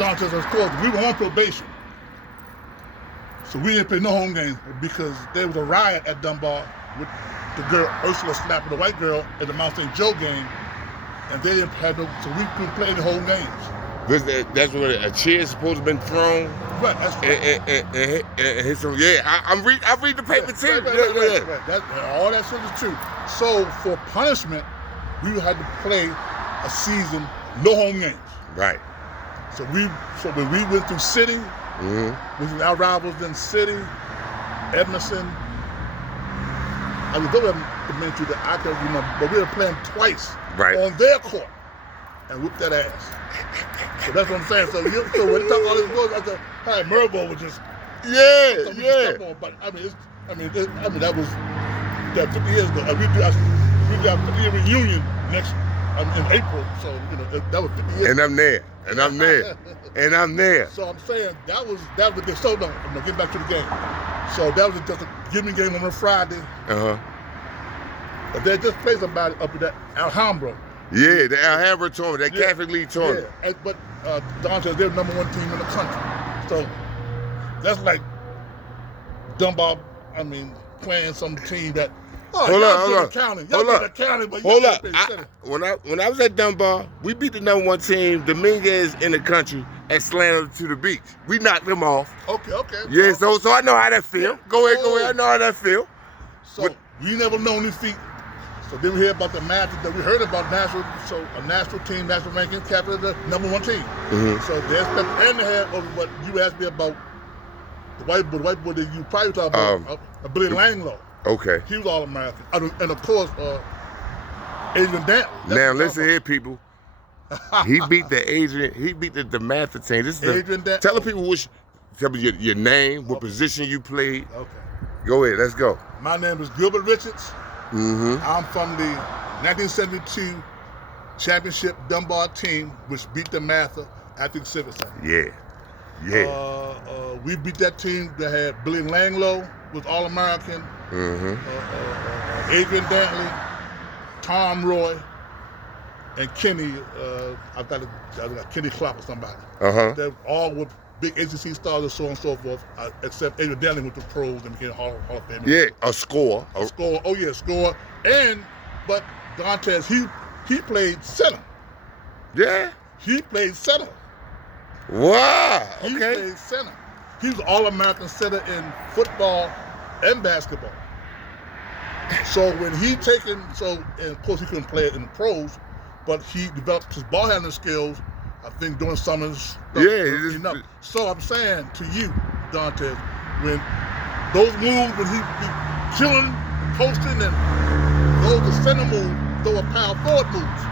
Dantley, of course, we were on probation. So we didn't play no home games because there was a riot at Dunbar with the girl Ursula slapping the white girl at the Mount St. Joe game, and they didn't have no, so we couldn't play the home games. That's when a chair is supposed to have been thrown. Right, that's right. And hit some. Yeah, I read the paper too. Right. All that stuff is true. So for punishment, we had to play a season, no home games. Right. So when we went through City, which was our rivals, then City, Edmondson. I was going to mention that I can remember, but we were playing twice on their court and whooped that ass. So that's what I'm saying. So when you talk all this goes, I said, "Hi, Mervo was just on." But I mean, that was 50 years ago. We got a 50-year reunion in April. So that was 50 years. And I'm there. And I'm there. So I'm saying that was the so no. I'm gonna get back to the game. So that was just a giving game on a Friday. But they just played somebody up at that Alhambra. Yeah, the Alhambra tournament, that Catholic League tournament. Yeah, but Dantley, they're the #1 team in the country. So that's like Dunbar, playing some team that, hold up. When I was at Dunbar, we beat the #1 team, Dominguez, in the country at Slam to the Beach. We knocked them off. Okay. Yeah, so I know how that feel. Go ahead, I know how that feel. So we never known this feat. So then we hear about the matches that we heard about a national team, national ranking, captured the #1 team. So they expect, and they had over what you asked me about the white boy that you probably talked about, Billy Langlow. Okay. He was All-American. And of course, Adrian Dantley. Now listen here, people. He beat the DaMatha team. This is Adrian Dantley. Tell the people tell me your name, what position you played. Okay. Go ahead, let's go. My name is Gilbert Richards. I'm from the 1972 championship Dunbar team, which beat DaMatha at the Civic Center. Yeah. We beat that team that had Billy Langlow, was All-American. Adrian Dantley, Tom Roy, and Kenny. I got Kenny Clark or somebody. They all were big ACC stars and so on and so forth, except Adrian Dantley went to pros and became Hall of Fame. Yeah, a score. Score. But Dantes, he played center. Yeah? He played center. Wow, okay. He played center. He was All-American center in football and basketball. So when and of course he couldn't play it in the pros, but he developed his ball handling skills, I think, during summers. So I'm saying to you, Dantes, when those moves, when he be killing, posting, and those are center moves, those are power forward moves.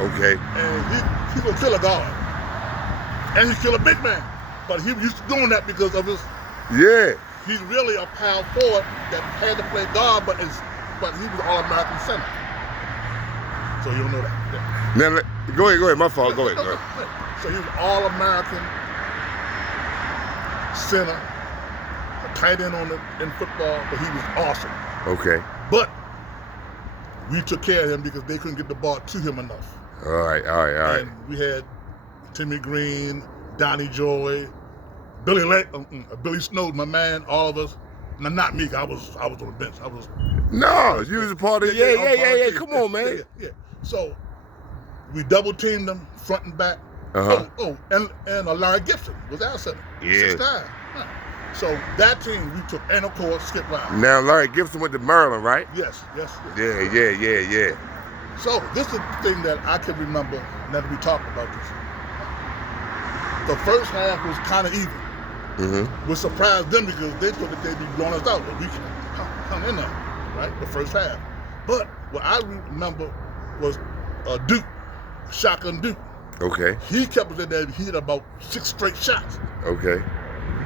Okay. And he's gonna kill a guard. And he kill a big man. But he was used to doing that because of his. Yeah. He's really a power forward that had to play guard, but he was All-American center. So you don't know that. Yeah. Now, go ahead. My fault. Go ahead. So he was All-American center, a tight end in football, but he was awesome. Okay. But we took care of him because they couldn't get the ball to him enough. All right. And we had Timmy Green, Donnie Joy, Billy Snowden, my man, all of us. Now, not me, I was on the bench. No, you was a part of yeah. Come on, man. Yeah. So we double teamed them front and back. And Larry Gibson was our center. Yeah. 6'9". So that team we took, and of course Skip Ryan. Now Larry Gibson went to Maryland, right? Yes. Yeah. So this is the thing that I can remember now that we talked about this. The first half was kind of even. Which surprised them because they thought that they'd be blowing us out, but we hung in there, right? The first half. But what I remember was Duke, Shotgun Duke. Okay. He kept us in there. He hit about 6 straight shots. Okay.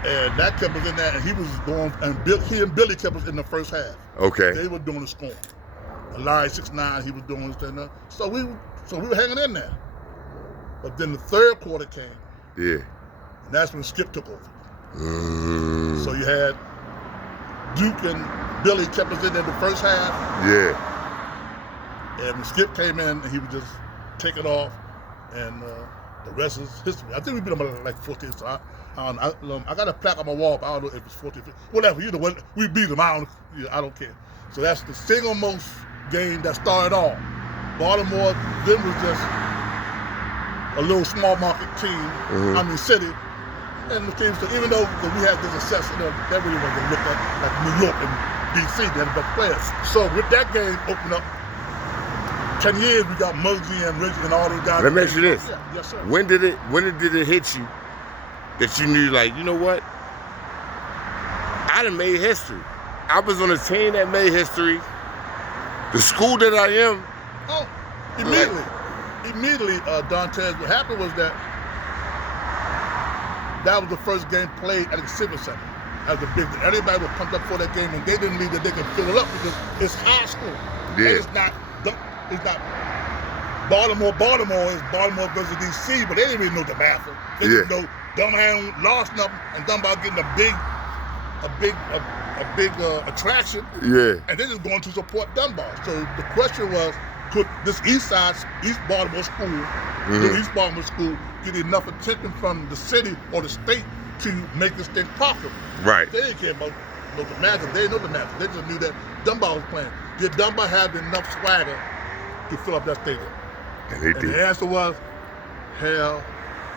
And that kept us in there, and he was going, and he and Billy kept us in the first half. Okay. They were doing the scoring. Larry 6'9", he was doing this and that. So we were hanging in there. But then the third quarter came. Yeah. And that's when Skip took over. So you had Duke and Billy kept us in there the first half. Yeah. And when Skip came in, he would just take it off. And the rest is history. I think we beat them by like 14. So I got a plaque on my wall, but I don't know if it's 14, 15, whatever. You know what? We beat them. I don't care. So that's the single most game that started all. Baltimore then was just a little small market team. City. And the teams, so even though we had this success, that really wasn't looked at like New York and DC, they had the best players. So with that game open up 10 years, we got Muggsy and Reggie and all those guys. Let me ask you this. Yeah, yes, sir. When did it hit you that you knew, like, you know what? I done made history. I was on a team that made history. The school that I am. Oh, immediately, Dantes, what happened was that was the first game played at the Civic Center. That was a big thing. Everybody was pumped up for that game, and they didn't believe that they could fill it up because it's high school. Yeah. And it's not Baltimore. Baltimore is Baltimore versus DC, but they didn't really know DaMatha. They didn't know Dunbar lost nothing, and Dunbar getting a big attraction. Yeah. And they just going to support Dunbar. So the question was, could this East Baltimore school get enough attention from the city or the state to make this thing popular? Right. They didn't care about no DaMatha. They didn't know DaMatha. They just knew that Dunbar was playing. Did Dunbar have enough swagger to fill up that stadium? And the answer was, hell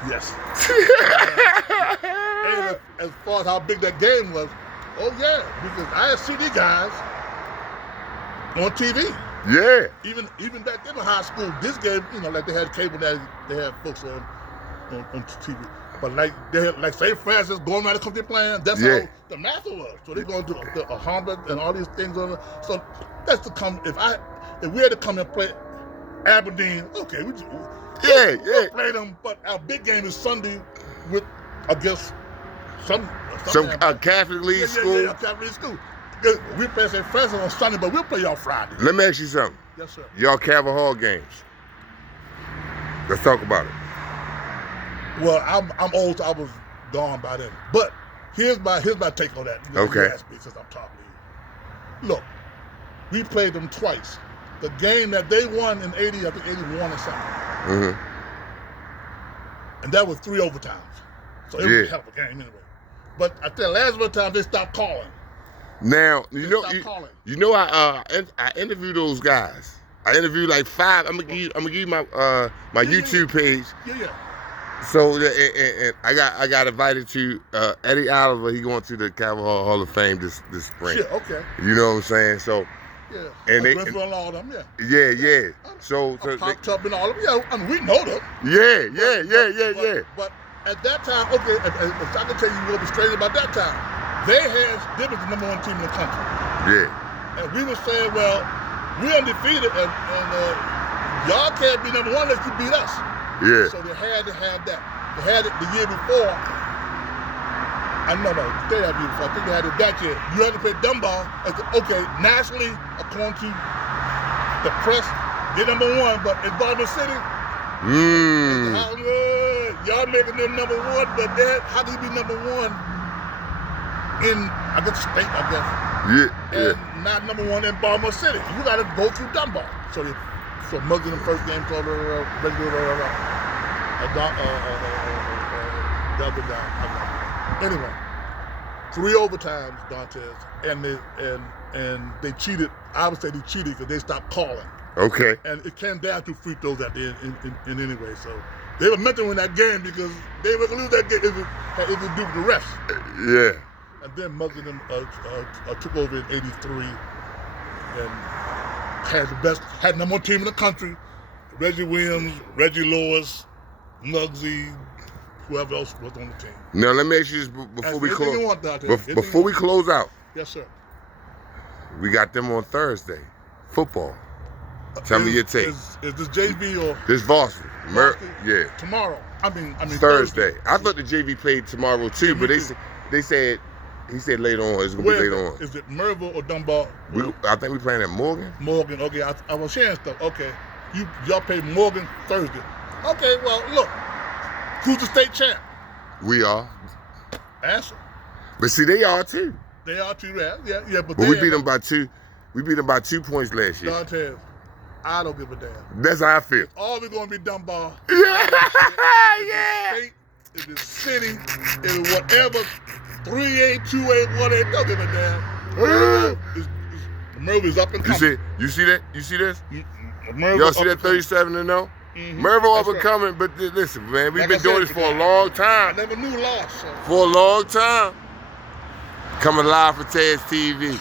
yes. And as far as how big that game was, oh yeah, because I had seen these guys on TV. Yeah. Even back then in high school, this game, like they had cable that they had folks on TV. But like they had like St. Francis going around the country playing, that's how DaMatha was. So they're going to do a Harvard and all these things on it. So that's to come if we had to come and play Aberdeen, okay, we'll play them, but our big game is Sunday with against some Catholic League school. Yeah, Catholic League school. We play St. Francis on Sunday, but we'll play y'all Friday. Let me ask you something. Yes, sir. Y'all Cavalier Hall games. Let's talk about it. Well, I'm old, so I was gone by then. But here's my take on that. Okay. You asked me since I'm top league. Look, we played them twice. The game that they won in 80, I think 81 or something. And that was 3 overtimes. So it was a hell of a game anyway. But I think the last overtime they stopped calling. Now, you know, I interviewed those guys. I interviewed like 5. I'm gonna give you my YouTube page. Yeah. So and I got invited to Eddie Oliver. He going to the Cavalier Hall of Fame this spring. Yeah, okay. You know what I'm saying? So yeah, and all of them, yeah. So Pop Tub and all of them. Yeah, I mean, we know them. Yeah. But at that time, okay, if I can tell you what was crazy about that time, they was the number 1 team in the country. Yeah. And we were saying, well, we're undefeated, and y'all can't be number 1 unless you beat us. Yeah. So they had to have that. They had it the year before. I know, they had it before. I think they had it that year. You had to play Dunbar. Okay, nationally, according to the press, they're number 1, but in Baltimore City, y'all making them number 1, but how can you be number 1 in, I guess, state, I guess. And not number 1 in Baltimore City. You got to go through Dunbar. So Muggsy in the first game told her anyway, 3 overtimes, Dantes, and they cheated. I would say they cheated because they stopped calling. Okay. And it came down to free throws at the end in anyway. So they were meant to win that game because they were going to lose that game if it had to do with the refs. Yeah. And then Muggsy took over in '83 and had number 1 team in the country. Reggie Williams, Reggie Lewis, Muggsy, whoever else was on the team. Now let me ask you this before we close out. Yes, sir. We got them on Thursday. Football. Tell me your take. Is this JV or this varsity? Yeah. Tomorrow. I mean Thursday. I thought the JV played tomorrow too, but they said he said later on. It's gonna be later on. Is it Merville or Dunbar? I think we playing at Morgan. Morgan. Okay. I was sharing stuff. Okay. Y'all play Morgan Thursday. Okay. Well, look. Who's the state champ? We are. Answer. But see, they are too. They are too. Yeah. But we beat them by 2. We beat them by 2 points last year. Dantes, I don't give a damn. That's how I feel. Always gonna be Dunbar. Yeah, If yeah. it's state, if it's city, if it's whatever, 3A, 2A, 1A, don't give a damn. Merv is up and coming. You see that? You see this? Merv Y'all is see up that and coming. 37 and 0? Mhm. Mervo up That's and right. coming, but listen, man, we've Like been I doing said, this for a long I time. never knew loss. So. For a long time. Coming live for Ted's TV.